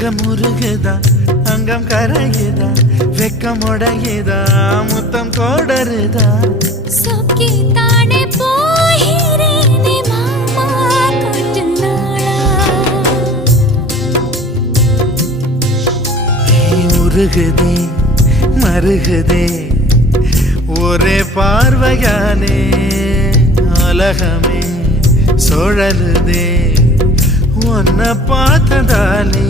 தங்கம் உருகுதா அங்கம் கரையுதா வெக்கம் உடையுதா முத்தம் கோடருதா சொக்கி தானே போகிறேனே மாமா கொஞ்ச நாளா உருகுதே மருகுதே ஒரே பார்வையானே உலகமே சுழலுதே உன்னை பார்த்ததாலே